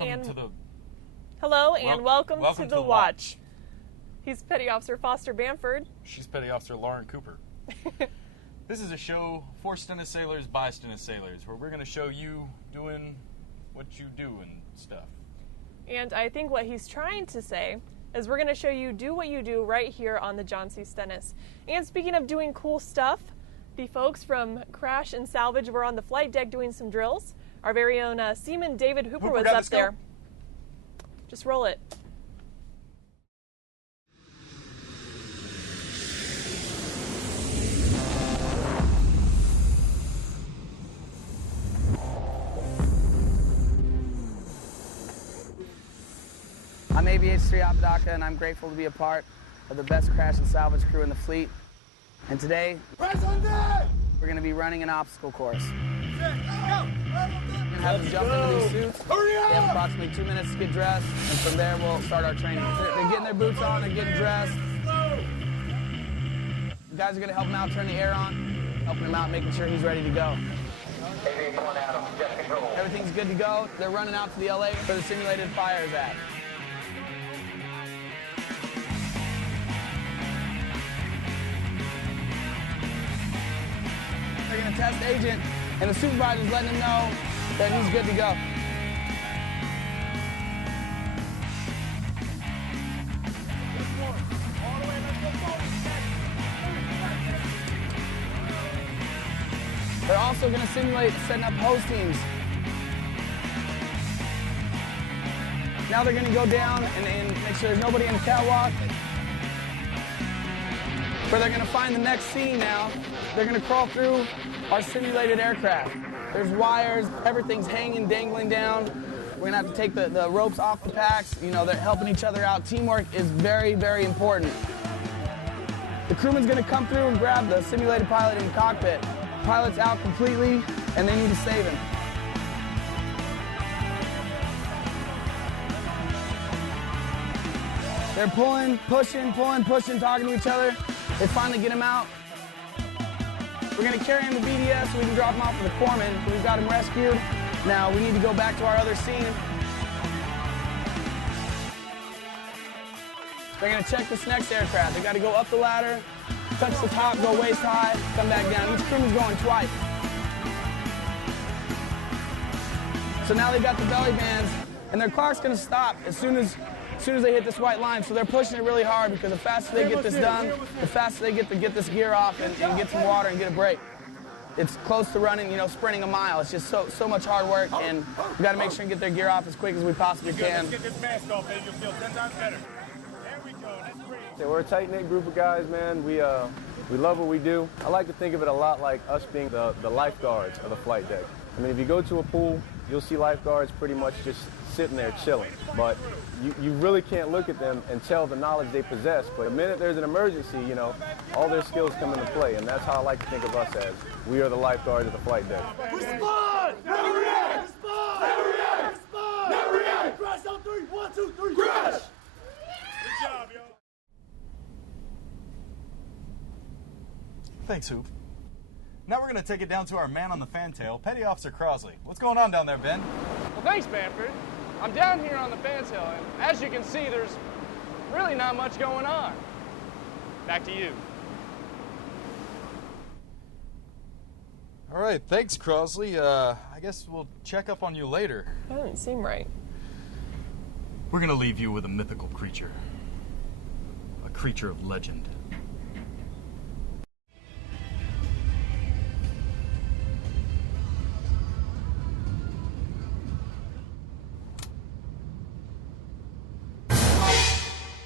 and welcome to the Watch. He's Petty Officer Foster Bamford. She's Petty Officer Lauren Cooper. This is a show for Stennis sailors by Stennis sailors, where we're going to show you doing what you do and stuff. And I think what he's trying to say is we're going to show you do what you do right here on the John C. Stennis. And speaking of doing cool stuff, the folks from Crash and Salvage were on the flight deck doing some drills. Our very own Seaman David Hooper was up there. Just roll it. I'm ABH3 Apodaca, and I'm grateful to be a part of the best crash and salvage crew in the fleet. And today, we're going to be running an obstacle course. We're going to have them jump into these suits. They have approximately 2 minutes to get dressed, and from there we'll start our training. They're getting their boots on, they're getting dressed. The guys are going to help him out, turn the air on, helping him out, making sure he's ready to go. Everything's good to go. They're running out to the LA where the simulated fire is at. They're going to test Agent, and the supervisor's letting him know that he's good to go. They're also going to simulate setting up hose teams. Now they're going to go down and make sure there's nobody in the catwalk. Where they're going to find the next scene now. They're going to crawl through our simulated aircraft. There's wires, everything's hanging, dangling down. We're going to have to take the ropes off the packs. You know, they're helping each other out. Teamwork is very, very important. The crewman's going to come through and grab the simulated pilot in the cockpit. The pilot's out completely, and they need to save him. They're pulling, pushing, talking to each other. They finally get him out. We're going to carry him to BDS so we can drop him off to the corpsman. We've got him rescued. Now we need to go back to our other scene. They're going to check this next aircraft. They got to go up the ladder, touch the top, go waist high, come back down. Each crewman's going twice. So now they've got the belly bands, and their clock's going to stop as soon as they hit this white line. So they're pushing it really hard because the faster they get this done, the faster they get to get this gear off and get some water and get a break. It's close to running, sprinting a mile. It's just so much hard work, and we got to make sure and get their gear off as quick as we possibly can. Let's get this mask off, baby. You'll feel 10 times better. There we go. That's great. Yeah, we're a tight-knit group of guys, man. We love what we do. I like to think of it a lot like us being the lifeguards of the flight deck. I mean, if you go to a pool, you'll see lifeguards pretty much just sitting there chilling. But you really can't look at them and tell the knowledge they possess. But the minute there's an emergency, all their skills come into play. And that's how I like to think of us as. We are the lifeguards of the flight deck. Respond! Never react! Respond! Never react! Respond! Never react! Crash on 3, 1, 2, 3, crash! Good job, yo. Thanks, Hoop. Now we're going to take it down to our man on the fantail, Petty Officer Crosley. What's going on down there, Ben? Well, thanks, Bamford. I'm down here on the fantail, and as you can see, there's really not much going on. Back to you. All right, thanks, Crosley. I guess we'll check up on you later. That doesn't seem right. We're going to leave you with a mythical creature. A creature of legend.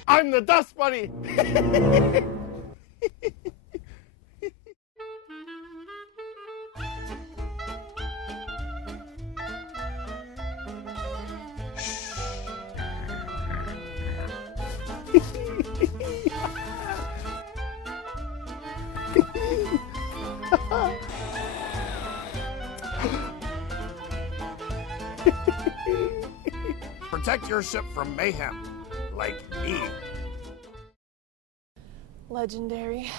I'm the Dust Bunny! Protect your ship from mayhem, like me. Legendary.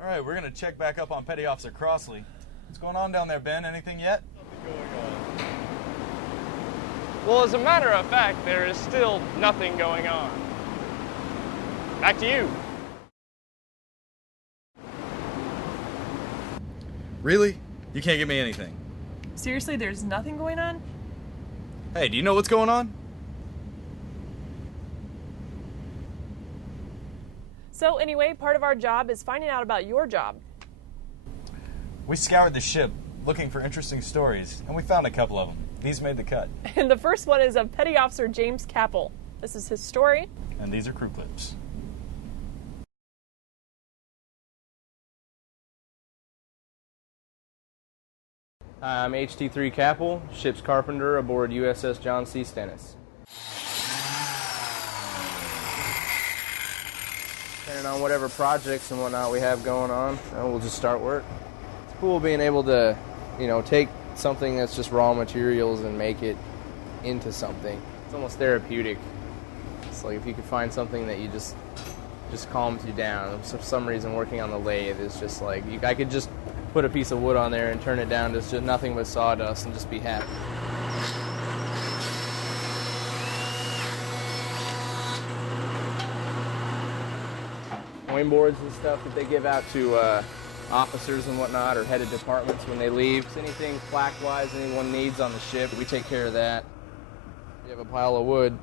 All right, we're going to check back up on Petty Officer Crosley. What's going on down there, Ben? Anything yet? Well, as a matter of fact, there is still nothing going on. Back to you. Really? You can't give me anything. Seriously, there's nothing going on? Hey, do you know what's going on? So anyway, part of our job is finding out about your job. We scoured the ship looking for interesting stories, and we found a couple of them. These made the cut. And the first one is of Petty Officer James Capel. This is his story. And these are crew clips. I'm HT3 Capel, ship's carpenter aboard USS John C. Stennis. Depending on whatever projects and whatnot we have going on, we'll just start work. It's cool being able to, take something that's just raw materials and make it into something. It's almost therapeutic. It's like if you could find something that you just calms you down. For some reason, working on the lathe is just like, I could just put a piece of wood on there and turn it down to just nothing but sawdust and just be happy. Coin boards and stuff that they give out to officers and whatnot, or head of departments when they leave. Anything plaque-wise anyone needs on the ship, we take care of that. You have a pile of wood,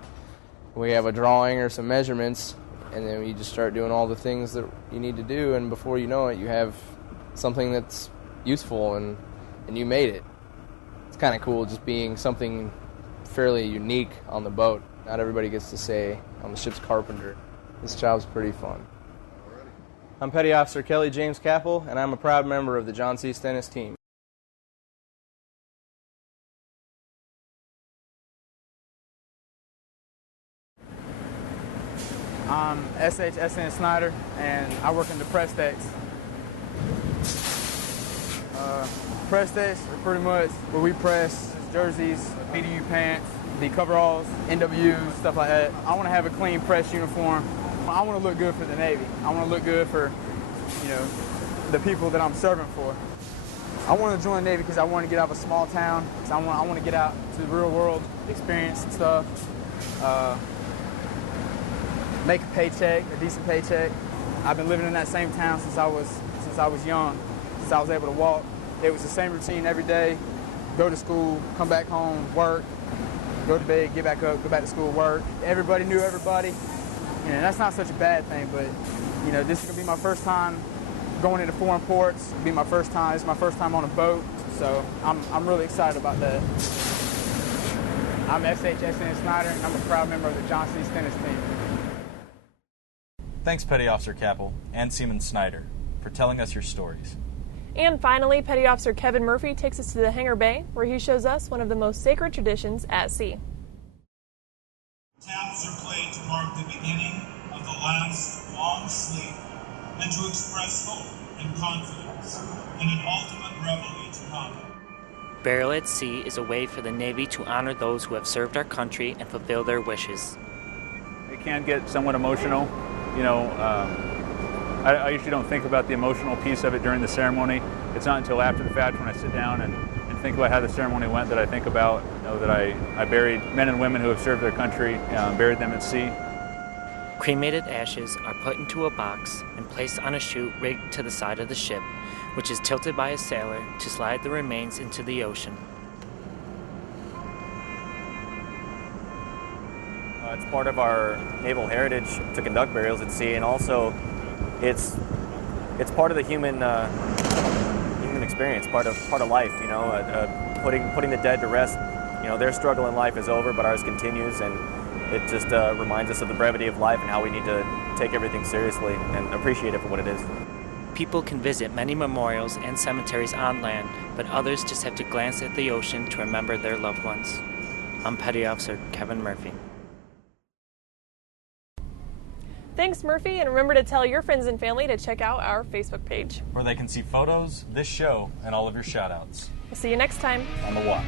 we have a drawing or some measurements, and then you just start doing all the things that you need to do, and before you know it, you have something that's useful, and you made it. It's kind of cool just being something fairly unique on the boat. Not everybody gets to say, I'm the ship's carpenter. This job's pretty fun. I'm Petty Officer Kelly James Capel, and I'm a proud member of the John C. Stennis team. I'm SHSN Snyder, and I work in the press decks. Press decks are pretty much where we press jerseys, BDU pants, the coveralls, NW, stuff like that. I want to have a clean press uniform. I want to look good for the Navy. I want to look good for, the people that I'm serving for. I want to join the Navy because I want to get out of a small town. I want to get out to the real world, experience and stuff. Make a paycheck, a decent paycheck. I've been living in that same town since I was young, since I was able to walk. It was the same routine every day. Go to school, come back home, work, go to bed, get back up, go back to school, work. Everybody knew everybody. That's not such a bad thing, but this is gonna be my first time going into foreign ports. It'll be my first time. It's my first time on a boat, so I'm really excited about that. I'm SHSN Snyder, and I'm a proud member of the John C. Stennis team. Thanks, Petty Officer Capel and Seaman Snyder, for telling us your stories. And finally, Petty Officer Kevin Murphy takes us to the hangar bay, where he shows us one of the most sacred traditions at sea. Taps are played to mark the beginning of the last long sleep and to express hope and confidence in an ultimate reveille to come. Burial at Sea is a way for the Navy to honor those who have served our country and fulfill their wishes. It can get somewhat emotional. I usually don't think about the emotional piece of it during the ceremony. It's not until after the fact when I sit down and think about how the ceremony went that I think about that I buried men and women who have served their country, buried them at sea. Cremated ashes are put into a box and placed on a chute rigged to the side of the ship, which is tilted by a sailor to slide the remains into the ocean. It's part of our naval heritage to conduct burials at sea, and also it's part of the human experience, part of life. Putting the dead to rest. Their struggle in life is over, but ours continues, and it just reminds us of the brevity of life and how we need to take everything seriously and appreciate it for what it is. People can visit many memorials and cemeteries on land, but others just have to glance at the ocean to remember their loved ones. I'm Petty Officer Kevin Murphy. Thanks, Murphy, and remember to tell your friends and family to check out our Facebook page, where they can see photos, this show, and all of your shout-outs. We'll see you next time on The Watch.